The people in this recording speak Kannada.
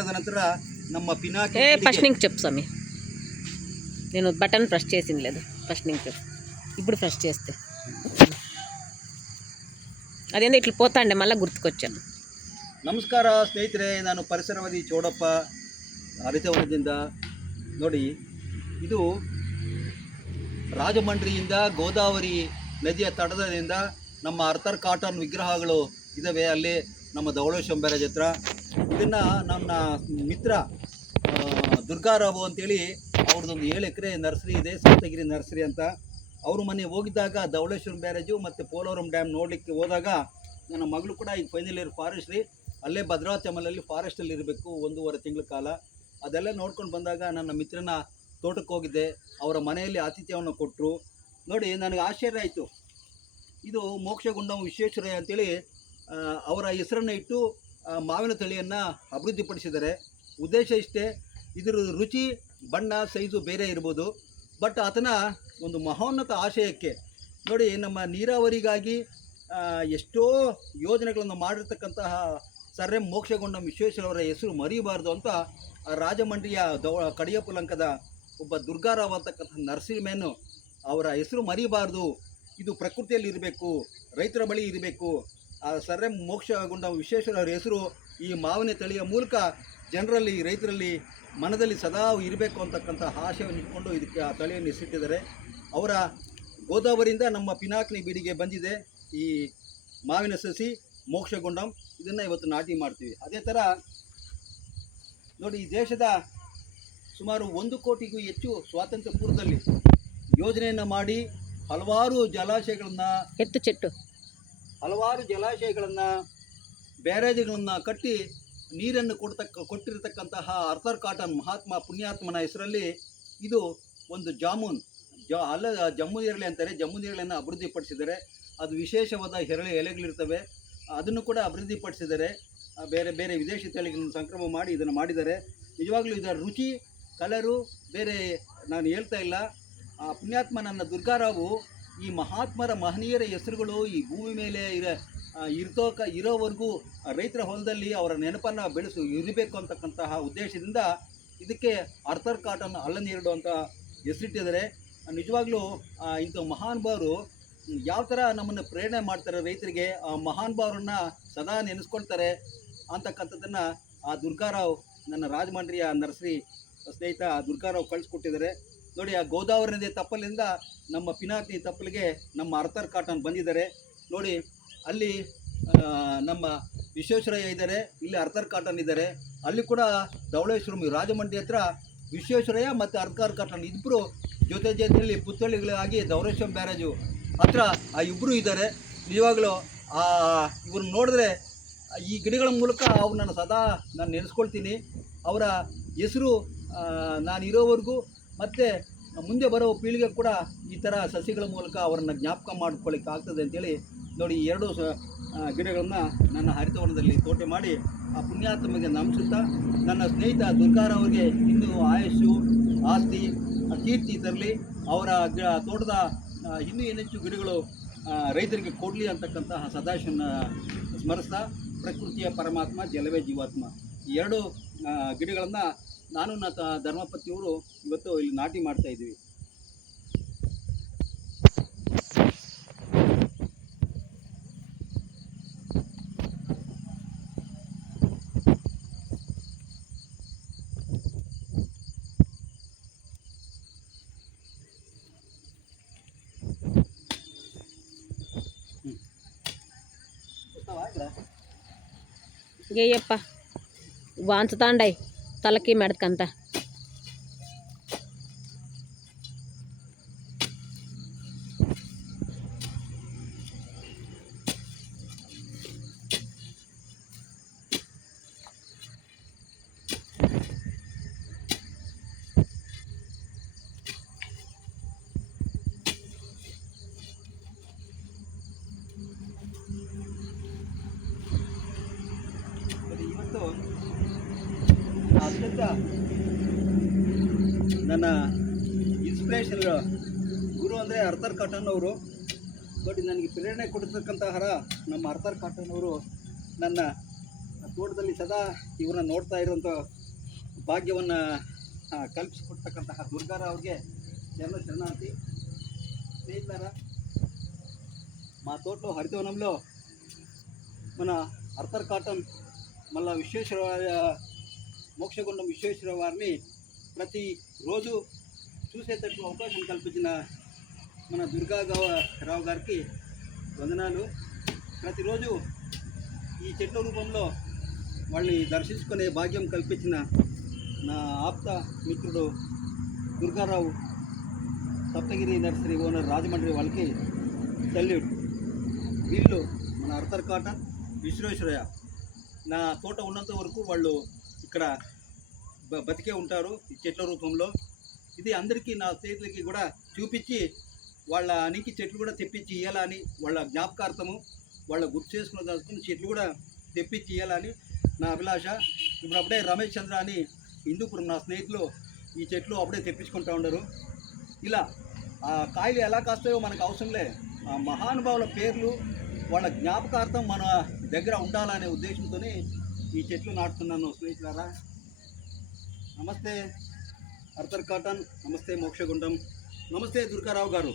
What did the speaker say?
ನಂತರ ನಮ್ಮ పినాకి ఫస్ట్నింగ్ చెప్పు స్వామి. నేను బటన్ ప్రెస్ చేసింది లేదు. ఫస్ట్నింగ్ చెప్పు. ఇప్పుడు ప్రెస్ చేస్తే ಅದೇಂದ ಇಟ್ಲು పోతాండే మళ్ళీ గుర్తుకొచ్చాను. ನಮಸ್ಕಾರ ಸ್ನೇಹಿತರೆ, ನಾನು ಪರಿಸರವಾದಿ ಚೌಡಪ್ಪ ಹರಿತವನದಿಂದ. ನೋಡಿ, ಇದು ರಾಜಮಂಡ್ರಿಯಿಂದ ಗೋದಾವರಿ ನದಿಯ ತಟದಿಂದ ನಮ್ಮ ಅರ್ಥರ್ ಕಾಟನ್ ವಿಗ್ರಹಗಳು ಇದ್ದಾವೆ. ಅಲ್ಲಿ ನಮ್ಮ ಧವಳೇಶ್ವರ ಬ್ಯಾರೇಜ್ ಹತ್ರ. ಇದನ್ನು ನನ್ನ ಮಿತ್ರ ದುರ್ಗಾರಾವ್ ಅಂತೇಳಿ ಅವ್ರದ್ದೊಂದು 7 ಎಕರೆ ನರ್ಸರಿ ಇದೆ, ಸಪ್ತಗಿರಿ ನರ್ಸರಿ ಅಂತ. ಅವರು ಮನೆ ಹೋಗಿದ್ದಾಗ ಧವಳೇಶ್ವರ ಬ್ಯಾರೇಜು ಮತ್ತು ಪೋಲವರಂ ಡ್ಯಾಮ್ ನೋಡಲಿಕ್ಕೆ ಹೋದಾಗ ನನ್ನ ಮಗಳು ಕೂಡ ಈಗ ಫೈನಲ್ ಇಯರ್ ಫಾರೆಸ್ಟ್ರಿ, ಅಲ್ಲೇ ಭದ್ರಾಚಲಮಲ್ಲಿ ಫಾರೆಸ್ಟಲ್ಲಿ ಇರಬೇಕು 1.5 ತಿಂಗಳ ಕಾಲ. ಅದೆಲ್ಲ ನೋಡ್ಕೊಂಡು ಬಂದಾಗ ನನ್ನ ಮಿತ್ರನ ತೋಟಕ್ಕೆ ಹೋಗಿದ್ದೆ. ಅವರ ಮನೆಯಲ್ಲಿ ಆತಿಥ್ಯವನ್ನು ಕೊಟ್ಟರು. ನೋಡಿ, ನನಗೆ ಆಶ್ಚರ್ಯ ಆಯಿತು. ಇದು ಮೋಕ್ಷಗುಂಡಂ ವಿಶ್ವೇಶ್ವರಯ್ಯ ಅಂತೇಳಿ ಅವರ ಹೆಸರನ್ನು ಇಟ್ಟು ಮಾವಿನ ತಳಿಯನ್ನು ಅಭಿವೃದ್ಧಿಪಡಿಸಿದ್ದಾರೆ. ಉದ್ದೇಶ ಇಷ್ಟೇ, ಇದರ ರುಚಿ, ಬಣ್ಣ, ಸೈಜು ಬೇರೆ ಇರ್ಬೋದು, ಬಟ್ ಆತನ ಒಂದು ಮಹೋನ್ನತ ಆಶಯಕ್ಕೆ ನೋಡಿ, ನಮ್ಮ ನೀರಾವರಿಗಾಗಿ ಎಷ್ಟೋ ಯೋಜನೆಗಳನ್ನು ಮಾಡಿರ್ತಕ್ಕಂತಹ ಸರ್ ಎಂ ಮೋಕ್ಷಗುಂಡಂ ವಿಶ್ವೇಶ್ವರಯ್ಯನವರ ಹೆಸರು ಮರೀಬಾರ್ದು ಅಂತ ರಾಜಮಂಡ್ರಿಯ ಕಡಿಯಪುಲಂಕದ ಒಬ್ಬ ದುರ್ಗಾರಾವ್ ಅಂತಕ್ಕಂಥ ನರ್ಸರಿ ಮ್ಯಾನು ಅವರ ಹೆಸರು ಮರೀಬಾರ್ದು, ಇದು ಪ್ರಕೃತಿಯಲ್ಲಿ ಇರಬೇಕು, ರೈತರ ಬಳಿ ಇರಬೇಕು. ಆ ಸರ್ ಎಂ ಮೋಕ್ಷಗುಂಡಂ ವಿಶ್ವೇಶ್ವರಯ್ಯನವರ ಹೆಸರು ಈ ಮಾವಿನ ತಳಿಯ ಮೂಲಕ ಜನರಲ್ಲಿ, ರೈತರಲ್ಲಿ ಮನದಲ್ಲಿ ಸದಾ ಇರಬೇಕು ಅಂತಕ್ಕಂಥ ಆಶಯವನ್ನು ಇಟ್ಕೊಂಡು ಇದಕ್ಕೆ ಆ ತಳಿಯನ್ನು ಹೆಸರಿಟ್ಟಿದ್ದಾರೆ. ಅವರ ಗೋದಾವರಿಯಿಂದ ನಮ್ಮ ಪಿನಾಕಿನಿ ಬೀಡಿಗೆ ಬಂದಿದೆ ಈ ಮಾವಿನ ಸಸಿ ಮೋಕ್ಷಗುಂಡಂ. ಇದನ್ನು ಇವತ್ತು ನಾಟಿ ಮಾಡ್ತೀವಿ. ಅದೇ ಥರ ನೋಡಿ, ಈ ದೇಶದ ಸುಮಾರು 1 ಕೋಟಿಗೂ ಹೆಚ್ಚು ಸ್ವಾತಂತ್ರ್ಯ ಪೂರ್ವದಲ್ಲಿ ಯೋಜನೆಯನ್ನು ಮಾಡಿ ಹಲವಾರು ಜಲಾಶಯಗಳನ್ನು ಬ್ಯಾರೇಜ್ಗಳನ್ನು ಕಟ್ಟಿ ನೀರನ್ನು ಕೊಟ್ಟಿರತಕ್ಕಂತಹ ಅರ್ಥರ್ ಕಾಟನ್ ಮಹಾತ್ಮ ಪುಣ್ಯಾತ್ಮನ ಹೆಸರಲ್ಲಿ ಇದು ಒಂದು ಜಮ್ಮು ನೇರಳೆ ಅಂತಾರೆ, ಜಮ್ಮು ನೇರಳೆಯನ್ನು ಅಭಿವೃದ್ಧಿಪಡಿಸಿದ್ದಾರೆ. ಅದು ವಿಶೇಷವಾದ ಎಲೆಗಳಿರ್ತವೆ, ಅದನ್ನು ಕೂಡ ಅಭಿವೃದ್ಧಿಪಡಿಸಿದ್ದಾರೆ. ಬೇರೆ ಬೇರೆ ವಿದೇಶಿ ತಳಿಗಳನ್ನು ಸಂಕ್ರಮ ಮಾಡಿ ಇದನ್ನು ಮಾಡಿದ್ದಾರೆ. ನಿಜವಾಗ್ಲೂ ಇದರ ರುಚಿ, ಕಲರು ಬೇರೆ ನಾನು ಹೇಳ್ತಾ ಇಲ್ಲ. ಪುಣ್ಯಾತ್ಮ ನನ್ನ ದುರ್ಗಾರಾವು ಈ ಮಹಾತ್ಮರ ಮಹನೀಯರ ಹೆಸರುಗಳು ಈ ಭೂಮಿ ಮೇಲೆ ಇರೋವರೆಗೂ ರೈತರ ಹೊಲದಲ್ಲಿ ಅವರ ನೆನಪನ್ನು ಇರಬೇಕು ಅಂತಕ್ಕಂತಹ ಉದ್ದೇಶದಿಂದ ಇದಕ್ಕೆ ಅರ್ಥರ್ ಕಾಟನ್ ಅಲ್ಲನೇರಡು ಅಂತ ಹೆಸರಿಟ್ಟಿದ್ದಾರೆ. ನಿಜವಾಗ್ಲೂ ಇಂಥ ಮಹಾನುಭಾವರು ಯಾವ ಥರ ನಮ್ಮನ್ನು ಪ್ರೇರಣೆ ಮಾಡ್ತಾರೆ, ರೈತರಿಗೆ ಆ ಮಹಾನುಭಾವರನ್ನು ಸದಾ ನೆನೆಸ್ಕೊಳ್ತಾರೆ ಅಂತಕ್ಕಂಥದ್ದನ್ನು ಆ ದುರ್ಗಾರಾವ್, ನನ್ನ ರಾಜಮಂಡ್ರಿಯ ನರ್ಸರಿ ಸ್ನೇಹಿತ ದುರ್ಗಾರಾವ್ ಕಳಿಸ್ಕೊಟ್ಟಿದ್ದಾರೆ. ನೋಡಿ, ಆ ಗೋದಾವರಿ ನದಿಯ ತಪ್ಪಲಿಂದ ನಮ್ಮ ಪಿನಾಕಿನಿ ತಪ್ಪಲಿಗೆ ನಮ್ಮ ಅರ್ಥರ್ ಕಾಟನ್ ಬಂದಿದ್ದಾರೆ. ನೋಡಿ, ಅಲ್ಲಿ ನಮ್ಮ ವಿಶ್ವೇಶ್ವರಯ್ಯ ಇದ್ದಾರೆ, ಇಲ್ಲಿ ಅರ್ಥರ್ ಕಾಟನ್ ಇದ್ದಾರೆ. ಅಲ್ಲಿ ಕೂಡ ಧವಳೇಶ್ವರಂ ರಾಜಮಂಡ್ರಿ ಹತ್ರ ವಿಶ್ವೇಶ್ವರಯ್ಯ ಮತ್ತು ಅರ್ಥರ್ ಕಾಟನ್ ಇಬ್ಬರು ಜೊತೆಯಲ್ಲಿ ಪುತ್ಥಳಿಗಳಾಗಿ ಧವಳೇಶ್ವರಂ ಬ್ಯಾರೇಜು ಹತ್ರ ಆ ಇಬ್ಬರು ಇದ್ದಾರೆ. ನಿಜವಾಗಲೂ ಇವ್ರನ್ನ ನೋಡಿದ್ರೆ ಈ ಗಿಡಗಳ ಮೂಲಕ ಅವ್ರನ್ನ ಸದಾ ನಾನು ನೆನೆಸ್ಕೊಳ್ತೀನಿ. ಅವರ ಹೆಸರು ನಾನು ಇರೋವರೆಗೂ ಮತ್ತು ಮುಂದೆ ಬರೋ ಪೀಳಿಗೆ ಕೂಡ ಈ ಥರ ಸಸಿಗಳ ಮೂಲಕ ಅವರನ್ನು ಜ್ಞಾಪಕ ಮಾಡ್ಕೊಳ್ಳಿಕ್ಕೆ ಆಗ್ತದೆ ಅಂತೇಳಿ ನೋಡಿ, 2 ಗಿಡಗಳನ್ನು ನನ್ನ ಹರಿತವನದಲ್ಲಿ ತೋಟ ಮಾಡಿ ಆ ಪುಣ್ಯಾತ್ಮಗೆ ನಮಿಸುತ್ತಾ ನನ್ನ ಸ್ನೇಹಿತ ದುರ್ಗಾರಾವ್ ಅವರಿಗೆ ಇನ್ನೂ ಆಯುಷ್ಯು, ಆಸ್ತಿ, ಕೀರ್ತಿ ತರಲಿ, ಅವರ ತೋಟದ ಇನ್ನೂ ಹೆಚ್ಚು ಗಿಡಗಳು ರೈತರಿಗೆ ಕೊಡಲಿ ಅಂತಕ್ಕಂತಹ ಸದಾಶಿವನ ಸ್ಮರಿಸ್ತಾ, ಪ್ರಕೃತಿಯ ಪರಮಾತ್ಮ, ಜಲವೇ ಜೀವಾತ್ಮ, ಈ 2 ಗಿಡಗಳನ್ನು ನಾನು ಧರ್ಮಪತಿಯವರು ಇವತ್ತು ಇಲ್ಲಿ ನಾಟಿ ಮಾಡ್ತಾ ಇದ್ದೀವಿ. గేయప్ప వాంచుతాండయ్ తలకి మెడకంతా. ಅತ್ಯಂತ ನನ್ನ ಇನ್ಸ್ಪಿರೇಷನ್ ಗುರು ಅಂದರೆ ಅರ್ಥರ್ ಕಾಟನ್ ಅವರು. ಬಟ್ ನನಗೆ ಪ್ರೇರಣೆ ಕೊಡಿರ್ತಕ್ಕಂತಹ ನಮ್ಮ ಅರ್ಥರ್ ಕಾಟನ್ ಅವರು ನನ್ನ ತೋಟದಲ್ಲಿ ಸದಾ ಇವ್ರನ್ನ ನೋಡ್ತಾ ಇರುವಂಥ భాగ్యವನ್ನು కల్పించుకుంటకంತಹ దుర్గారావు ಅವ್ರಿಗೆ శరణార్థి. స్నేహితులారా, మా తోటలో హరితవనంలో మన అర్థర్ కాటన్ మళ్ళా విశ్వేశ్వర మోక్షగుండం విశ్వేశ్వర వారిని ప్రతిరోజు చూసేటట్లు అవకాశం కల్పించిన మన దుర్గారావు గారికి వందనాలు. ప్రతిరోజు ఈ చెట్ల రూపంలో వాళ్ళని దర్శించుకునే భాగ్యం కల్పించిన నా ఆప్త మిత్రుడు దుర్గారావు, సప్తగిరి నర్సరీ ఓనర్ రాజమండ్రి వాళ్ళకి సెల్యూట్. వీళ్ళు మన అర్థర్ కాటన్ విశ్వేశ్వరయ్య నా తోట ఉన్నంత వరకు వాళ్ళు ఇక్కడ బతికే ఉంటారు ఈ చెట్ల రూపంలో. ఇది అందరికీ నా స్నేహితులకి కూడా చూపించి వాళ్ళ నుంచి చెట్లు కూడా తెప్పించి ఇవ్వాలని, వాళ్ళ జ్ఞాపకార్థము వాళ్ళ గుర్తు చేసుకున్న దాచుకుని చెట్లు కూడా తెప్పించి ఇవ్వాలని నా అభిలాష. ఇప్పుడు అప్పుడే రమేష్ చంద్ర అని హిందూపురం నా స్నేహితులు ఈ చెట్లు అప్పుడే తెప్పించుకుంటూ ఉండరు. ఇలా ఆ కాయలు ఎలా కాస్తాయో మనకు అవసరంలే, ఆ మహానుభావుల పేర్లు వాళ్ళ జ్ఞాపకార్థం మన దగ్గర ఉండాలనే ఉద్దేశంతోనే ఈ చెట్లు నాటుతున్నాను స్నేహితులారా. నమస్తే అర్థర్ కాటన్, నమస్తే మోక్షగుండం, నమస్తే దుర్గారావు గారు.